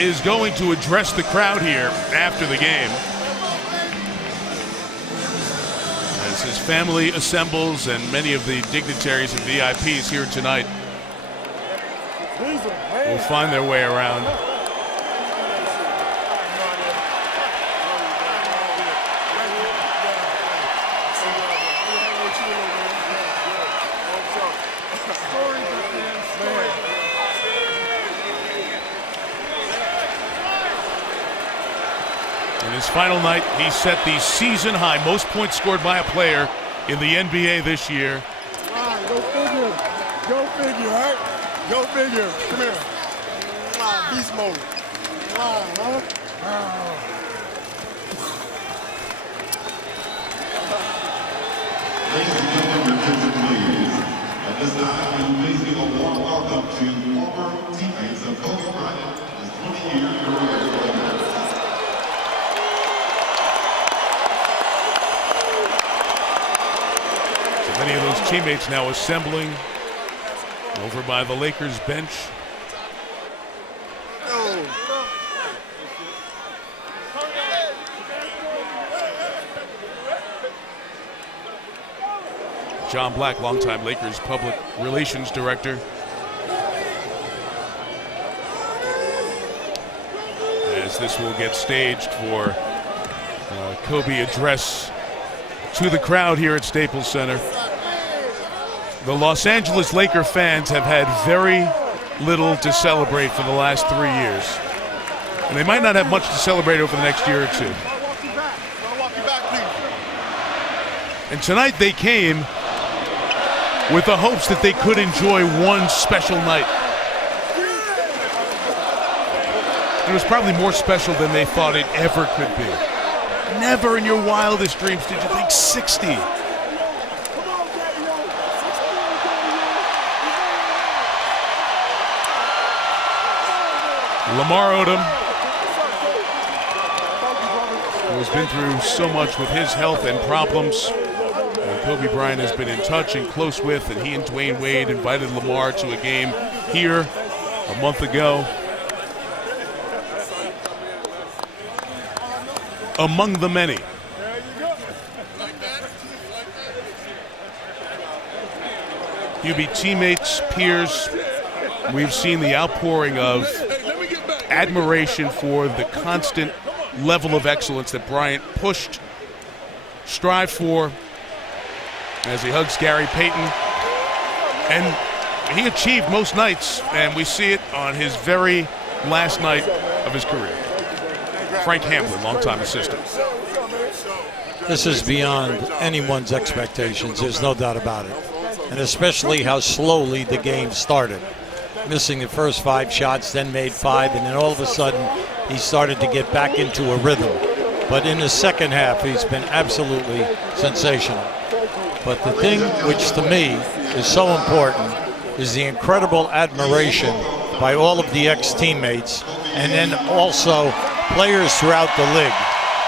is going to address the crowd here after the game. As his family assembles and many of the dignitaries and VIPs here tonight will find their way around. In his final night, he set the season high most points scored by a player in the NBA this year. Go figure. Go figure, right? Go figure. Come here. Beast mode. Ladies and gentlemen, retention please. At this time, we're placing a warm welcome to former teammates of Kobe Bryant, his 20-year career. Many of those teammates now assembling over by the Lakers bench. John Black, longtime Lakers public relations director. As this will get staged for Kobe address to the crowd here at Staples Center. The Los Angeles Laker fans have had very little to celebrate for the last 3 years. And they might not have much to celebrate over the next year or two. And tonight they came with the hopes that they could enjoy one special night. It was probably more special than they thought it ever could be. Never in your wildest dreams did you think 60. Lamar Odom, who has been through so much with his health and problems. And Kobe Bryant has been in touch and close with, and he and Dwayne Wade invited Lamar to a game here a month ago. Among the many. QB teammates, peers, we've seen the outpouring of admiration for the constant level of excellence that Bryant pushed, strived for as he hugs Gary Payton. And he achieved most nights, and we see it on his very last night of his career. Frank Hamlin, longtime assistant. This is beyond anyone's expectations, there's no doubt about it. And especially how slowly the game started. Missing the first 5 shots, then made 5, and then all of a sudden he started to get back into a rhythm. But in the second half, he's been absolutely sensational. But the thing which to me is so important is the incredible admiration by all of the ex-teammates and then also players throughout the league,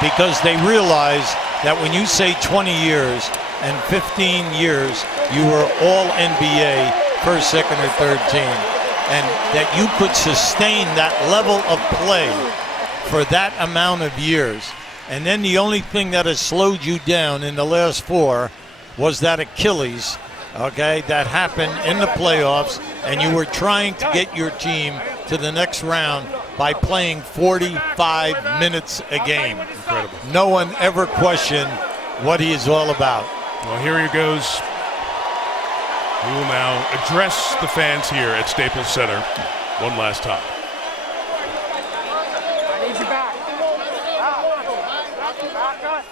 because they realize that when you say 20 years and 15 years, you were all NBA, first, second, or third team, and that you could sustain that level of play for that amount of years. And then the only thing that has slowed you down in the last 4 was that Achilles, okay, that happened in the playoffs, and you were trying to get your team to the next round by playing 45 minutes a game. Incredible. No one ever questioned what he is all about. Well, here he goes. He will now address the fans here at Staples Center one last time. I need you back. Back up.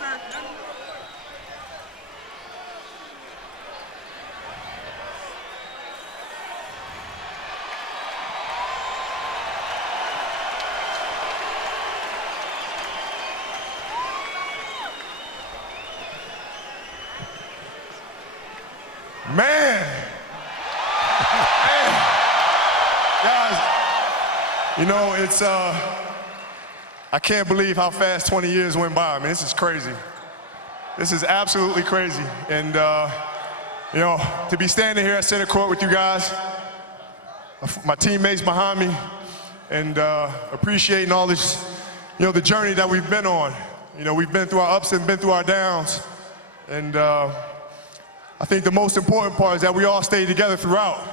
Man. Guys, you know, it's, I can't believe how fast 20 years went by. I mean, this is crazy. This is absolutely crazy. And, you know, to be standing here at center court with you guys, my teammates behind me, and appreciating all this, the journey that we've been on. We've been through our ups and been through our downs. And I think the most important part is that we all stayed together throughout.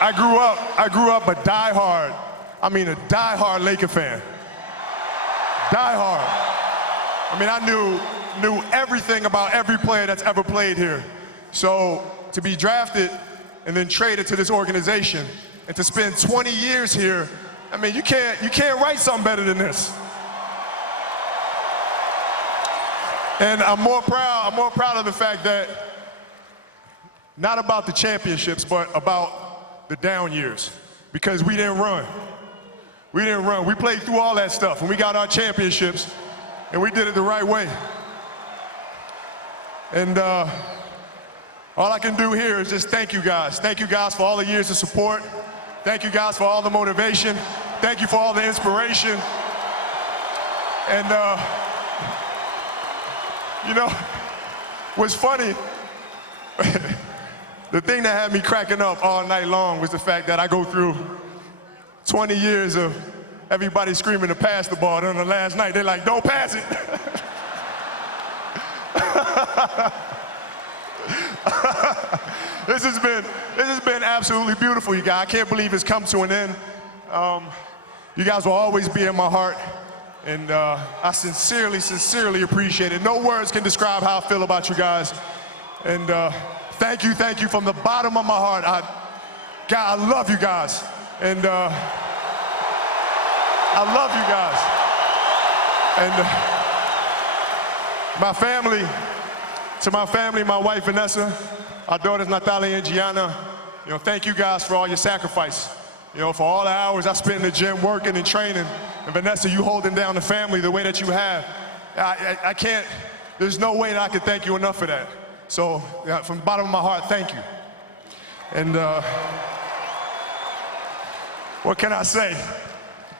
I grew up a diehard Laker fan. Diehard. I knew everything about every player that's ever played here. So to be drafted and then traded to this organization and to spend 20 years here, you can't write something better than this. And I'm more proud of the fact that not about the championships, but about the down years, because we didn't run. We didn't run. We played through all that stuff, and we got our championships, and we did it the right way. And all I can do here is just thank you guys. Thank you guys for all the years of support. Thank you guys for all the motivation. Thank you for all the inspiration. And what's funny, the thing that had me cracking up all night long was the fact that I go through 20 years of everybody screaming to pass the ball. And on the last night, they're like, don't pass it. This has been absolutely beautiful, you guys. I can't believe it's come to an end. You guys will always be in my heart, and I sincerely appreciate it. No words can describe how I feel about you guys. And thank you from the bottom of my heart. I love you guys, and I love you guys. And my family, my wife Vanessa, our daughters Natalia and Gianna, thank you guys for all your sacrifice. For all the hours I spent in the gym working and training, and Vanessa, you holding down the family the way that you have. I can't, there's no way that I can thank you enough for that. So from the bottom of my heart, thank you. And what can I say?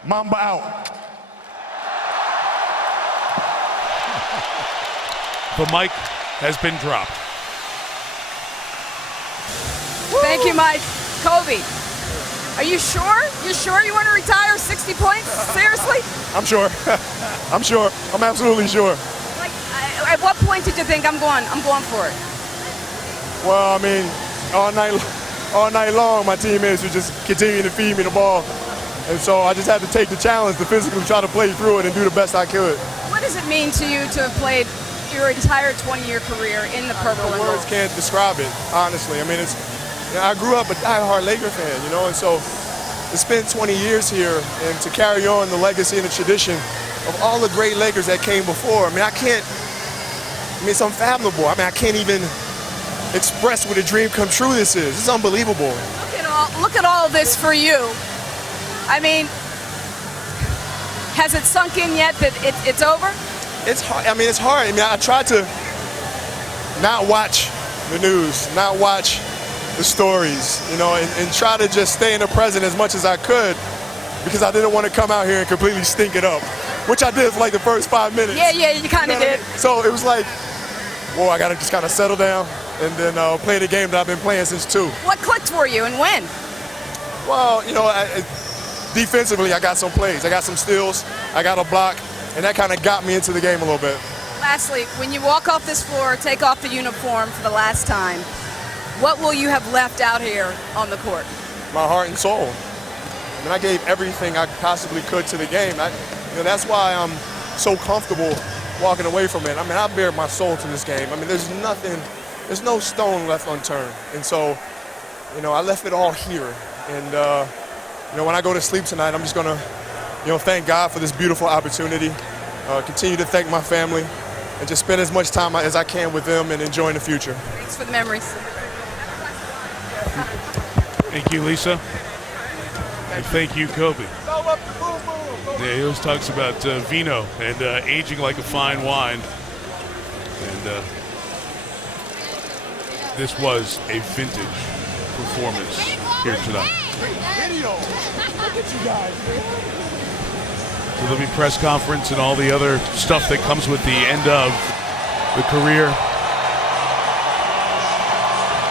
Mamba out. The mic has been dropped. Thank you, Mike. Kobe, are you sure? You sure you want to retire 60 points? Seriously? I'm sure. I'm sure. I'm absolutely sure. Like, at what point did you think I'm going for it? Well, all night long, my teammates were just continuing to feed me the ball. And so I just had to take the challenge to physically try to play through it and do the best I could. What does it mean to you to have played your entire 20-year career in the purple and gold? Words can't describe it, honestly. I grew up a diehard Laker fan, and so to spend 20 years here and to carry on the legacy and the tradition of all the great Lakers that came before, it's unfathomable. I can't even express what a dream come true this is. It's unbelievable. Look at all of this for you. Has it sunk in yet that it's over? It's hard. It's hard. I tried to not watch the news, not watch the stories, and try to just stay in the present as much as I could, because I didn't want to come out here and completely stink it up, which I did for like the first 5 minutes. Yeah, you kind of did. So it was like, I got to just kind of settle down and then play the game that I've been playing since 2. What clicked for you and when? Well, defensively, I got some plays. I got some steals. I got a block, and that kind of got me into the game a little bit. Lastly, when you walk off this floor, take off the uniform for the last time, what will you have left out here on the court? My heart and soul. I gave everything I possibly could to the game. That's why I'm so comfortable walking away from it. I bared my soul to this game. There's no stone left unturned. And so, I left it all here. And, when I go to sleep tonight, I'm just going to, thank God for this beautiful opportunity, continue to thank my family, and just spend as much time as I can with them and enjoying the future. Thanks for the memories. Thank you, Lisa. And thank you, Kobe. Yeah, he always talks about vino and aging like a fine wine. And this was a vintage performance here tonight. So there'll be press conference and all the other stuff that comes with the end of the career.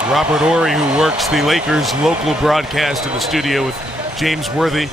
Robert Horry, who works the Lakers local broadcast in the studio with James Worthy.